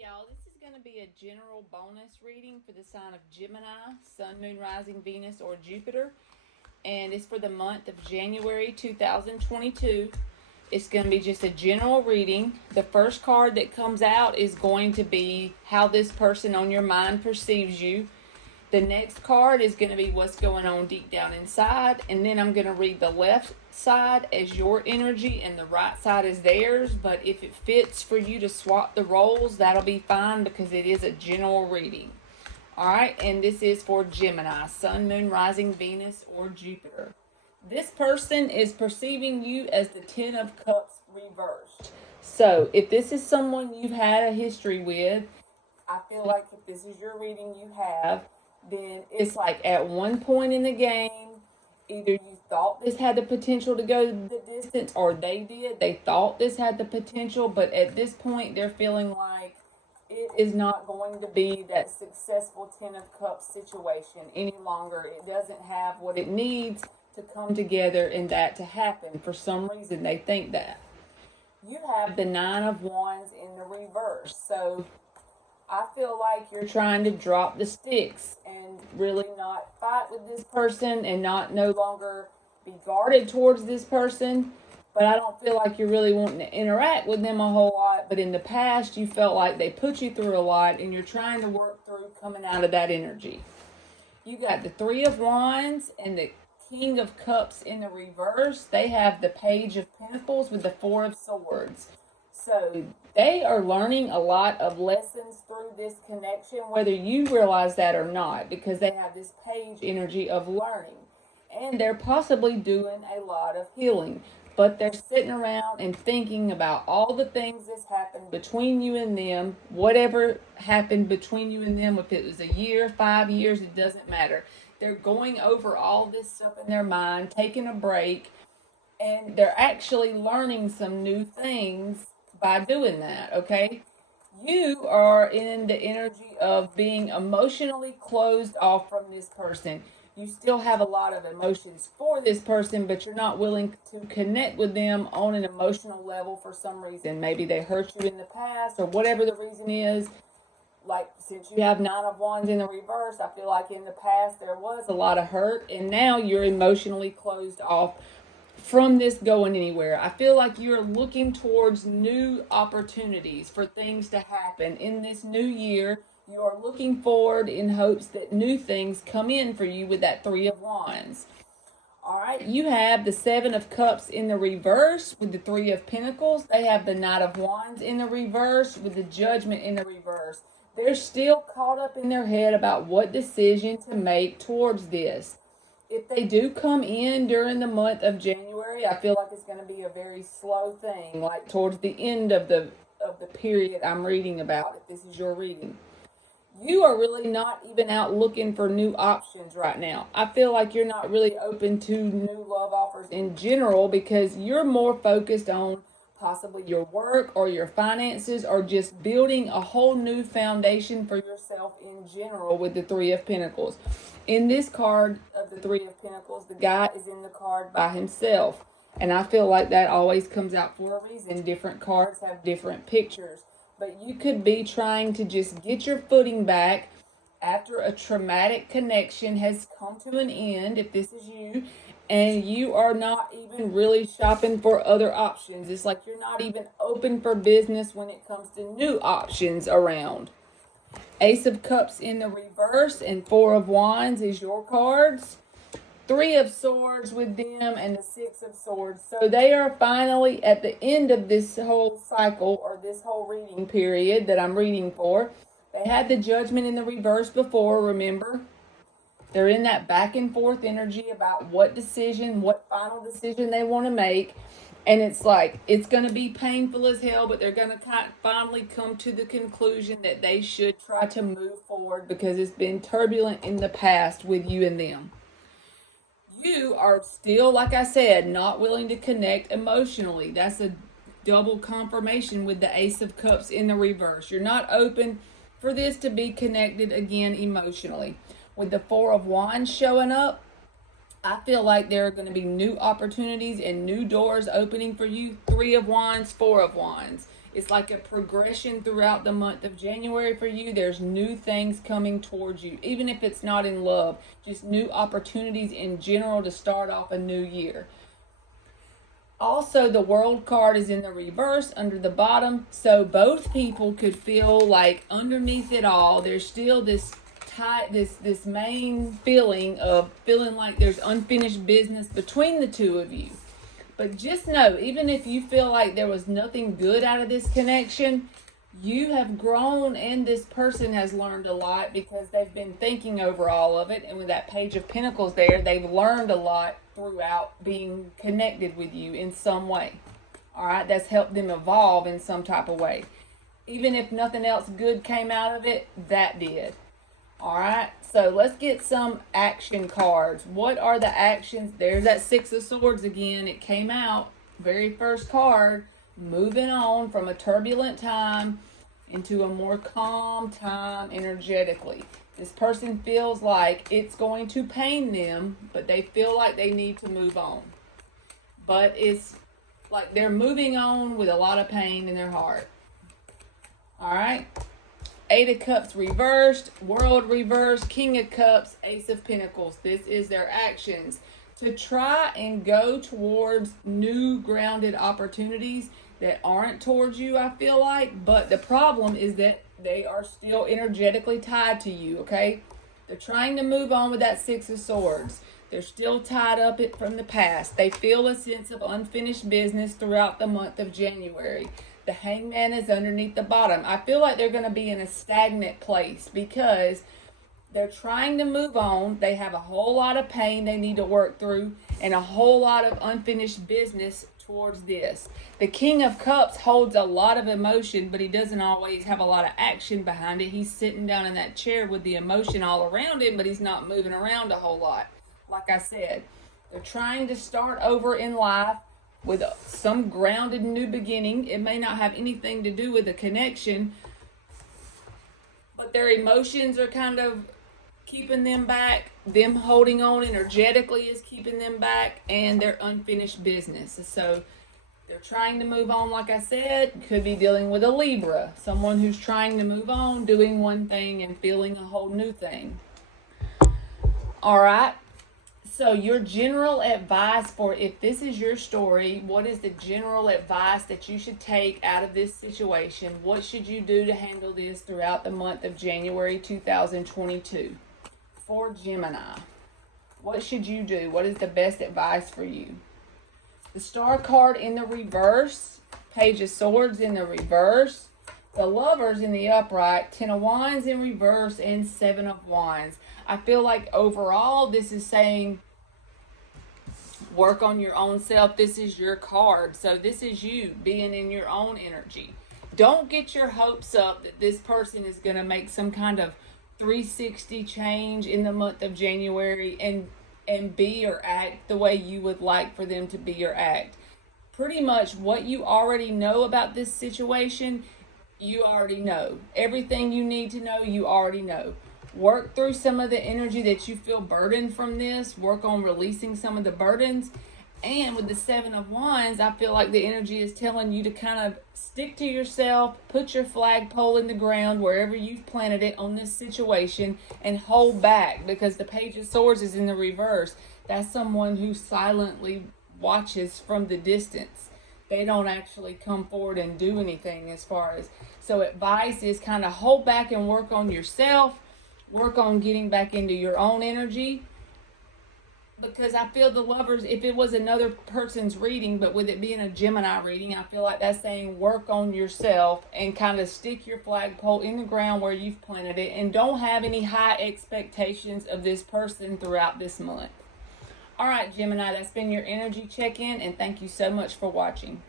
Y'all, this is going to be a general bonus reading for the sign of Gemini, Sun, Moon, Rising, Venus, or Jupiter. And it's for the month of January 2022. It's going to be just a general reading. The first card that comes out is going to be how this person on your mind perceives you. The next card is going to be what's going on deep down inside. And then I'm going to read the left side as your energy and the right side is theirs. But if it fits for you to swap the roles, that'll be fine because it is a general reading. All right, and this is for Gemini, Sun, Moon, Rising, Venus, or Jupiter. This person is perceiving you as the Ten of Cups reversed. So if this is someone you've had a history with, I feel like if this is your reading you have, then it's like at one point in the game, either you thought this had the potential to go the distance or they did. They thought this had the potential, but at this point, they're feeling like it is not going to be that successful Ten of Cups situation any longer. It doesn't have what it needs to come together and that to happen. For some reason, they think that. You have the Nine of Wands in the reverse. So I feel like you're trying to drop the sticks and really not fight with this person and not no longer be guarded towards this person. But I don't feel like you're really wanting to interact with them a whole lot. But in the past, you felt like they put you through a lot and you're trying to work through coming out of that energy. You got the Three of Wands and the King of Cups in the reverse. They have the Page of Pentacles with the Four of Swords. So they are learning a lot of lessons through this connection, whether you realize that or not, because they have this page energy of learning. And they're possibly doing a lot of healing. But they're sitting around and thinking about all the things that's happened between you and them, whatever happened between you and them, if it was a year, 5 years, it doesn't matter. They're going over all this stuff in their mind, taking a break, and they're actually learning some new things by doing that, okay? You are in the energy of being emotionally closed off from this person. You still have a lot of emotions for this person, but you're not willing to connect with them on an emotional level for some reason. Maybe they hurt you in the past or whatever the reason is. Like, since you have Nine of Wands in the reverse, I feel like in the past there was a lot of hurt, and now you're emotionally closed off from this going anywhere. I feel like you're looking towards new opportunities for things to happen in this new year. You are looking forward in hopes that new things come in for you with that Three of Wands. All right, you have the Seven of Cups in the reverse with the Three of Pentacles. They have the Knight of Wands in the reverse with the Judgment in the reverse. They're still caught up in their head about what decision to make towards this. If they do come in during the month of January, I feel like it's going to be a very slow thing, like towards the end of the period I'm reading about, if this is your reading. You are really not even out looking for new options right now. I feel like you're not really open to new love offers in general because you're more focused on possibly your work or your finances or just building a whole new foundation for yourself in general with the Three of Pentacles. In this card of the Three of Pentacles, the guy is in the card by himself. And I feel like that always comes out for a reason. Different cards have different pictures. But you could be trying to just get your footing back after a traumatic connection has come to an end, if this is you, and you are not even really shopping for other options. It's like you're not even open for business when it comes to new options around. Ace of Cups in the reverse and Four of Wands is your cards. Three of Swords with them and the Six of Swords. So they are finally at the end of this whole cycle or this whole reading period that I'm reading for. They had the Judgment in the reverse before, remember? They're in that back and forth energy about what decision, what final decision they want to make. And it's like, it's going to be painful as hell, but they're going to finally come to the conclusion that they should try to move forward because it's been turbulent in the past with you and them. You are still, like I said, not willing to connect emotionally. That's a double confirmation with the Ace of Cups in the reverse. You're not open for this to be connected again emotionally. With the Four of Wands showing up, I feel like there are going to be new opportunities and new doors opening for you. 3 of Wands, 4 of Wands. It's like a progression throughout the month of January for you. There's new things coming towards you, even if it's not in love, just new opportunities in general to start off a new year. Also, the World card is in the reverse under the bottom, so both people could feel like underneath it all, there's still this this main feeling of feeling like there's unfinished business between the two of you. But just know, even if you feel like there was nothing good out of this connection, you have grown and this person has learned a lot because they've been thinking over all of it. And with that Page of Pentacles there, they've learned a lot throughout being connected with you in some way. All right, that's helped them evolve in some type of way. Even if nothing else good came out of it, that did. All right, so let's get some action cards. What are the actions? There's that 6 of Swords again. It came out, very first card. Moving on from a turbulent time into a more calm time energetically. This person feels like it's going to pain them, but they feel like they need to move on. But it's like they're moving on with a lot of pain in their heart. All right. 8 of Cups reversed, World reversed, King of Cups, Ace of Pentacles. This is their actions to try and go towards new grounded opportunities that aren't towards you, I feel like. But the problem is that they are still energetically tied to you, okay? They're trying to move on with that 6 of Swords. They're still tied up from the past. They feel a sense of unfinished business throughout the month of January. The Hangman is underneath the bottom. I feel like they're going to be in a stagnant place because they're trying to move on. They have a whole lot of pain they need to work through and a whole lot of unfinished business towards this. The King of Cups holds a lot of emotion, but he doesn't always have a lot of action behind it. He's sitting down in that chair with the emotion all around him, but he's not moving around a whole lot. Like I said, they're trying to start over in life with some grounded new beginning. It may not have anything to do with a connection, but their emotions are kind of keeping them back. Them holding on energetically is keeping them back, and their unfinished business. So they're trying to move on, like I said. Could be dealing with a Libra, someone who's trying to move on, doing one thing and feeling a whole new thing. All right. So your general advice for if this is your story, what is the general advice that you should take out of this situation? What should you do to handle this throughout the month of January 2022? For Gemini, what should you do? What is the best advice for you? The Star card in the reverse, Page of Swords in the reverse, the Lovers in the upright, 10 of Wands in reverse, and 7 of Wands. I feel like overall this is saying work on your own self. This is your card. So this is you being in your own energy. Don't get your hopes up that this person is going to make some kind of 360 change in the month of January and be or act the way you would like for them to be or act. Pretty much what you already know about this situation, you already know. Everything you need to know, you already know. Work through some of the energy that you feel burdened from this. Work on releasing some of the burdens. And with the 7 of Wands, I feel like the energy is telling you to kind of stick to yourself, put your flagpole in the ground wherever you've planted it on this situation, and hold back, because the Page of Swords is in the reverse. That's someone who silently watches from the distance. They don't actually come forward and do anything as far as... So advice is kind of hold back and work on yourself. Work on getting back into your own energy, because I feel the Lovers, if it was another person's reading, but with it being a Gemini reading, I feel like that's saying work on yourself and kind of stick your flagpole in the ground where you've planted it, and don't have any high expectations of this person throughout this month. All right, Gemini, that's been your energy check-in, and thank you so much for watching.